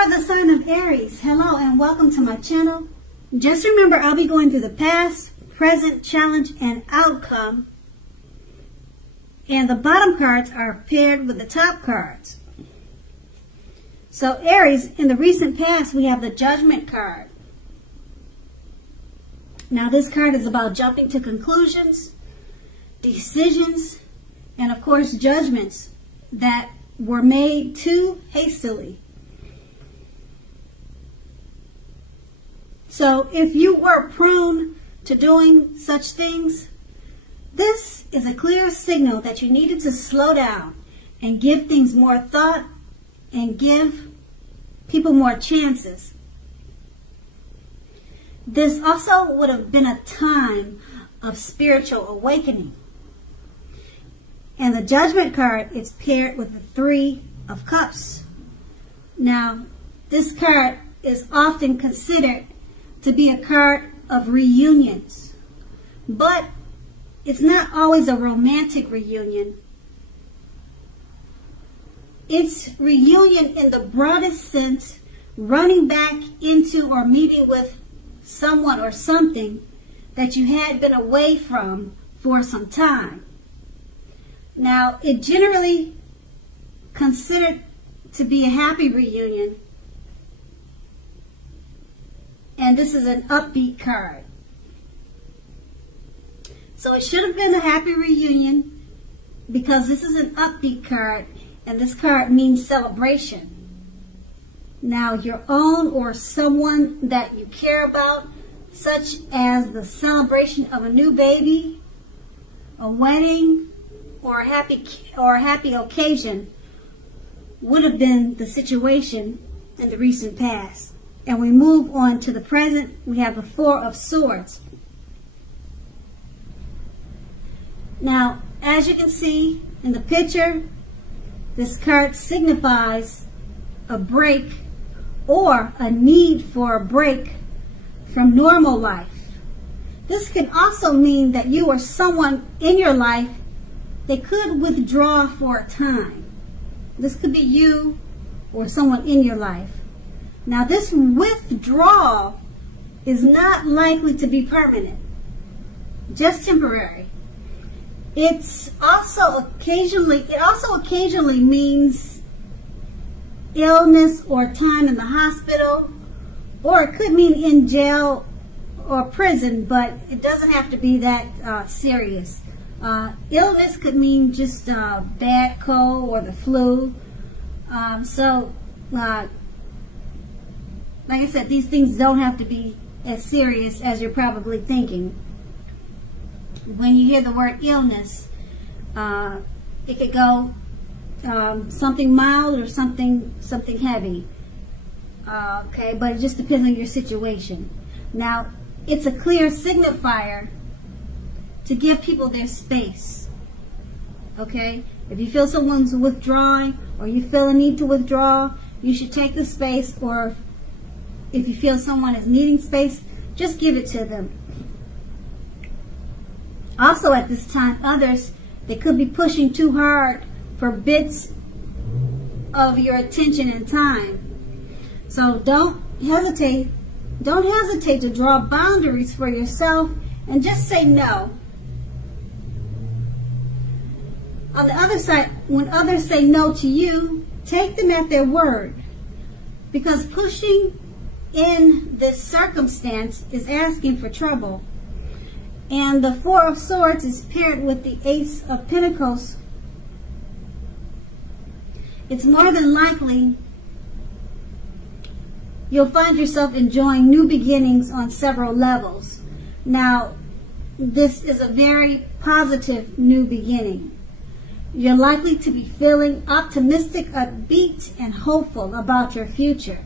for the sign of Aries. Hello and welcome to my channel. Just remember, I'll be going through the past, present, challenge, and outcome. And the bottom cards are paired with the top cards. So Aries, in the recent past, we have the Judgment card. Now this card is about jumping to conclusions, decisions, and of course judgments that were made too hastily. So if you were prone to doing such things, this is a clear signal that you needed to slow down and give things more thought and give people more chances. This also would have been a time of spiritual awakening. And the Judgment card is paired with the Three of Cups. Now, this card is often considered to be a card of reunions. But it's not always a romantic reunion. It's reunion in the broadest sense, running back into or meeting with someone or something that you had been away from for some time. Now, it generally considered to be a happy reunion, and this is an upbeat card. So it should have been a happy reunion because this is an upbeat card, and this card means celebration. Now, your own or someone that you care about, such as the celebration of a new baby, a wedding, or a happy occasion, would have been the situation in the recent past. And we move on to the present. We have the Four of Swords. Now, as you can see in the picture, this card signifies a break or a need for a break from normal life. This can also mean that you or someone in your life, they could withdraw for a time. This could be you or someone in your life. Now, this withdrawal is not likely to be permanent, just temporary. It also occasionally means illness or time in the hospital, or it could mean in jail or prison, but it doesn't have to be that serious. Illness could mean just bad cold or the flu. Like I said, these things don't have to be as serious as you're probably thinking. When you hear the word illness, it could go something mild or something heavy. Okay, but it just depends on your situation. Now, it's a clear signifier to give people their space. Okay, if you feel someone's withdrawing or you feel a need to withdraw, you should take the space, or if you feel someone is needing space, just give it to them. Also at this time, others, they could be pushing too hard for bits of your attention and time. So don't hesitate to draw boundaries for yourself and just say no. On the other side, when others say no to you, take them at their word, because pushing in this circumstance is asking for trouble. And the Four of Swords is paired with the Ace of Pentacles. It's more than likely you'll find yourself enjoying new beginnings on several levels. Now, this is a very positive new beginning. You're likely to be feeling optimistic, upbeat, and hopeful about your future.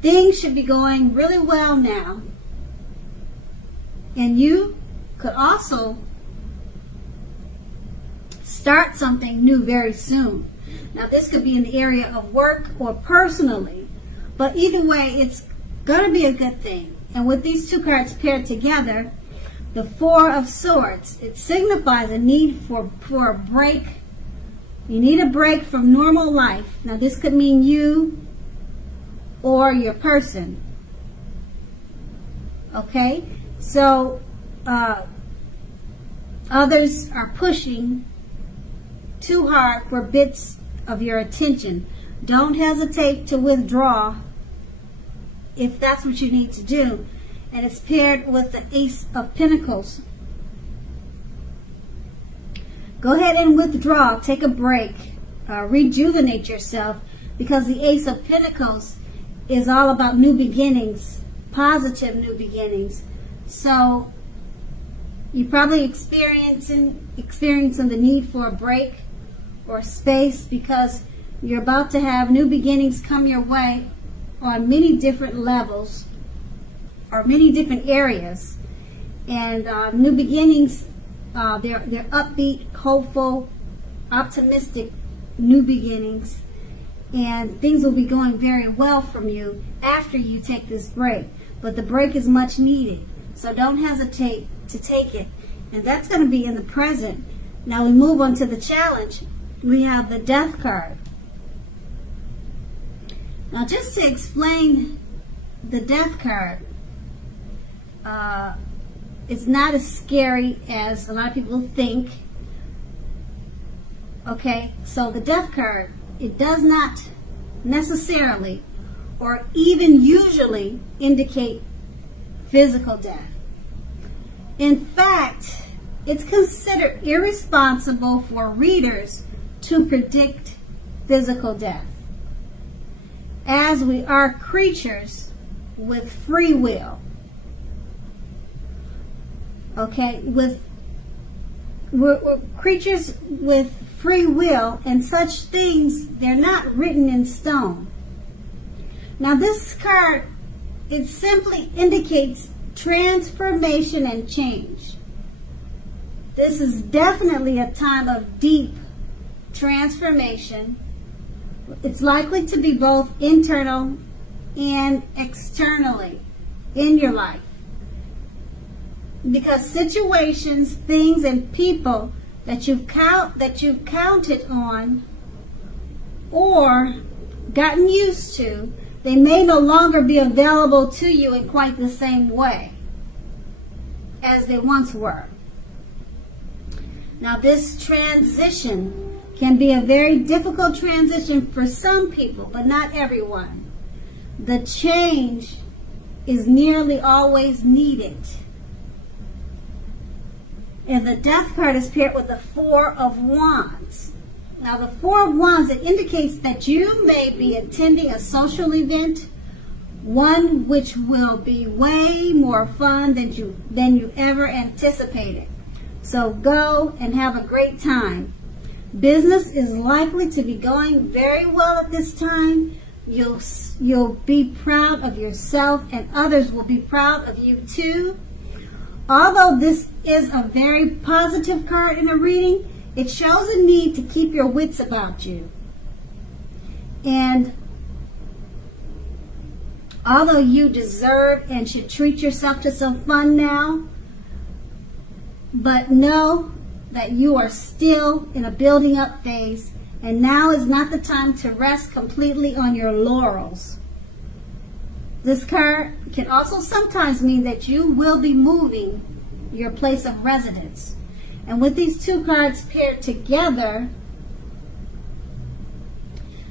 Things should be going really well now. And you could also start something new very soon. Now, this could be in the area of work or personally. But either way, it's going to be a good thing. And with these two cards paired together, the Four of Swords, it signifies a need for a break. You need a break from normal life. Now, this could mean you or your person. Okay, so others are pushing too hard for bits of your attention. Don't hesitate to withdraw if that's what you need to do. And it's paired with the Ace of Pentacles. Go ahead and withdraw, take a break, rejuvenate yourself, because the Ace of Pentacles is all about new beginnings, positive new beginnings. So you're probably experiencing the need for a break or space, because you're about to have new beginnings come your way on many different levels or many different areas. And new beginnings, they're upbeat, hopeful, optimistic new beginnings. And things will be going very well from you after you take this break. But the break is much needed. So don't hesitate to take it. And that's going to be in the present. Now we move on to the challenge. We have the Death card. Now just to explain the Death card, it's not as scary as a lot of people think. Okay, so the Death card, it does not necessarily or even usually indicate physical death. In fact, it's considered irresponsible for readers to predict physical death, as we are creatures with free will. Okay, we're creatures with free will, and such things, they're not written in stone. Now this card, it simply indicates transformation and change. This is definitely a time of deep transformation. It's likely to be both internal and externally in your life, because situations, things, and people that you've counted on or gotten used to, they may no longer be available to you in quite the same way as they once were. Now this transition can be a very difficult transition for some people, but not everyone. The change is nearly always needed. And the Death card is paired with the Four of Wands. Now the Four of Wands, it indicates that you may be attending a social event, one which will be way more fun than you ever anticipated. So go and have a great time. Business is likely to be going very well at this time. You'll be proud of yourself, and others will be proud of you too. Although this is a very positive card in a reading, it shows a need to keep your wits about you. And although you deserve and should treat yourself to some fun now, but know that you are still in a building up phase, and now is not the time to rest completely on your laurels. This card can also sometimes mean that you will be moving your place of residence. And with these two cards paired together,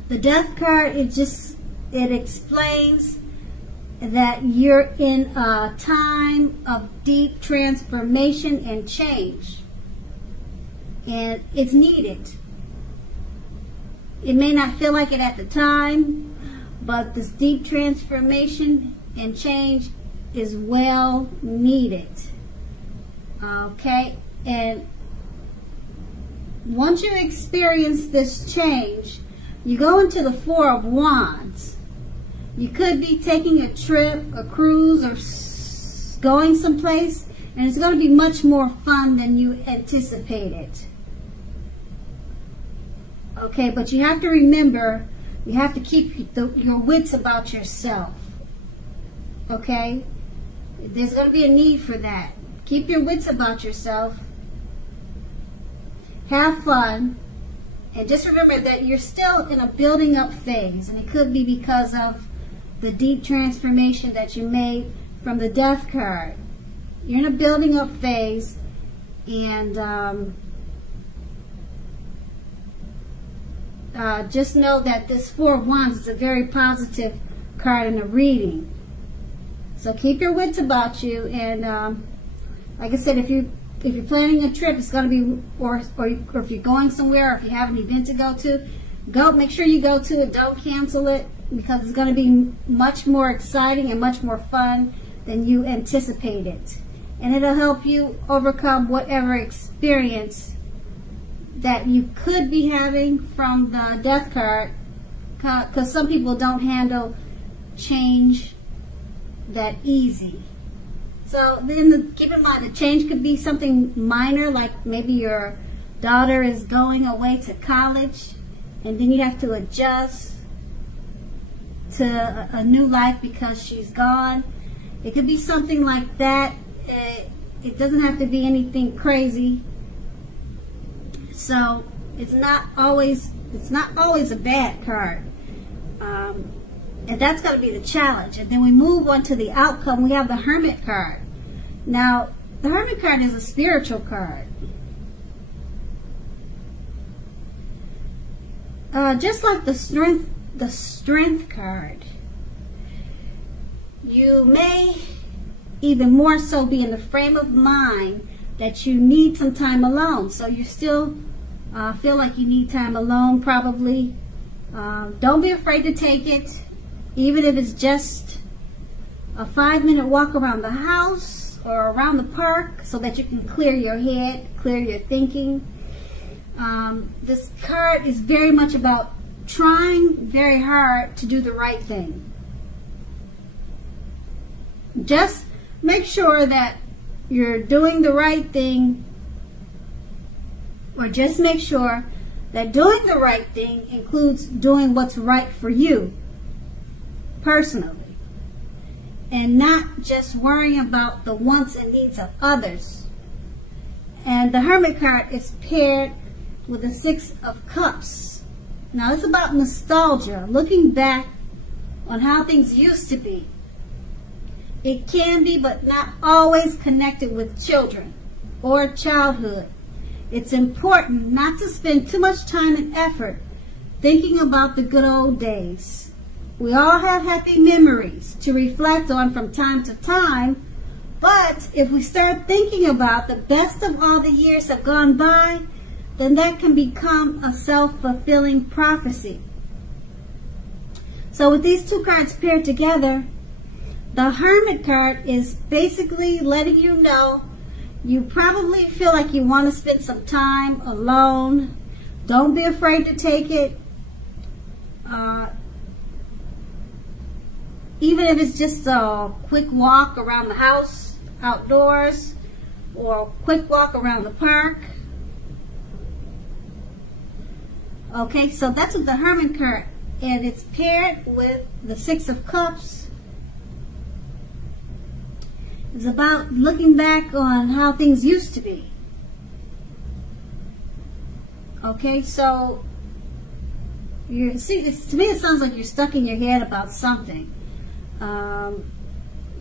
the Death card, it explains that you're in a time of deep transformation and change. And it's needed. It may not feel like it at the time, but this deep transformation and change is well needed. Okay? And once you experience this change, you go into the Four of Wands. You could be taking a trip, a cruise, or going someplace, and it's going to be much more fun than you anticipated. Okay, but you have to remember, you have to keep your wits about yourself. Okay? There's going to be a need for that. Keep your wits about yourself. Have fun. And just remember that you're still in a building up phase. And it could be because of the deep transformation that you made from the Death card. You're in a building up phase, and just know that this Four of Wands is a very positive card in a reading. So keep your wits about you, and like I said, if you're planning a trip, it's going to be, or if you're going somewhere, or if you have an event to go, make sure you go to it. Don't cancel it, because it's going to be much more exciting and much more fun than you anticipated. And it'll help you overcome whatever experience that you could be having from the Death card, because some people don't handle change that easy. So then keep in mind, the change could be something minor, like maybe your daughter is going away to college, and then you have to adjust to a new life because she's gone. It could be something like that. It doesn't have to be anything crazy. So it's not always a bad card. And that's going to be the challenge. And then we move on to the outcome. We have the Hermit card. Now, the Hermit card is a spiritual card. Just like the Strength card, you may even more so be in the frame of mind that you need some time alone. So you still feel like you need time alone, probably. Don't be afraid to take it, even if it's just a 5-minute walk around the house or around the park, so that you can clear your head, clear your thinking. This card is very much about trying very hard to do the right thing. Just make sure that you're doing the right thing, or just make sure that doing the right thing includes doing what's right for you personally, and not just worrying about the wants and needs of others. And the Hermit card is paired with the Six of Cups. Now it's about nostalgia, looking back on how things used to be. It can be, but not always, connected with children or childhood. It's important not to spend too much time and effort thinking about the good old days. We all have happy memories to reflect on from time to time, but if we start thinking about the best of all the years have gone by, then that can become a self-fulfilling prophecy. So with these two cards paired together, the Hermit card is basically letting you know you probably feel like you want to spend some time alone. Don't be afraid to take it. Even if it's just a quick walk around the house, outdoors, or a quick walk around the park. Okay, so that's with the Hermit card, and it's paired with the Six of Cups. It's about looking back on how things used to be. Okay, so to me it sounds like you're stuck in your head about something.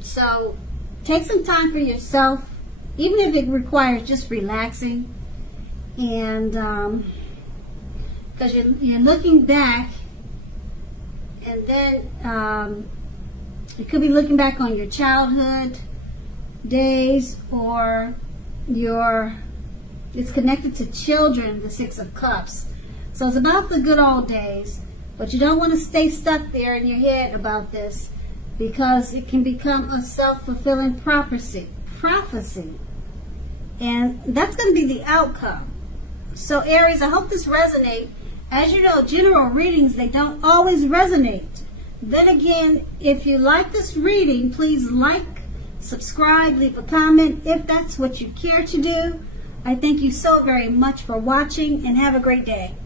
So take some time for yourself, even if it requires just relaxing, and because you're looking back, and then you could be looking back on your childhood days, or it's connected to children, the Six of Cups. So it's about the good old days, but you don't want to stay stuck there in your head about this, because it can become a self-fulfilling prophecy, and that's going to be the outcome. So Aries, I hope this resonates. As you know, general readings, they don't always resonate. Then again, if you like this reading, please like, subscribe, leave a comment if that's what you care to do. I thank you so very much for watching, and have a great day.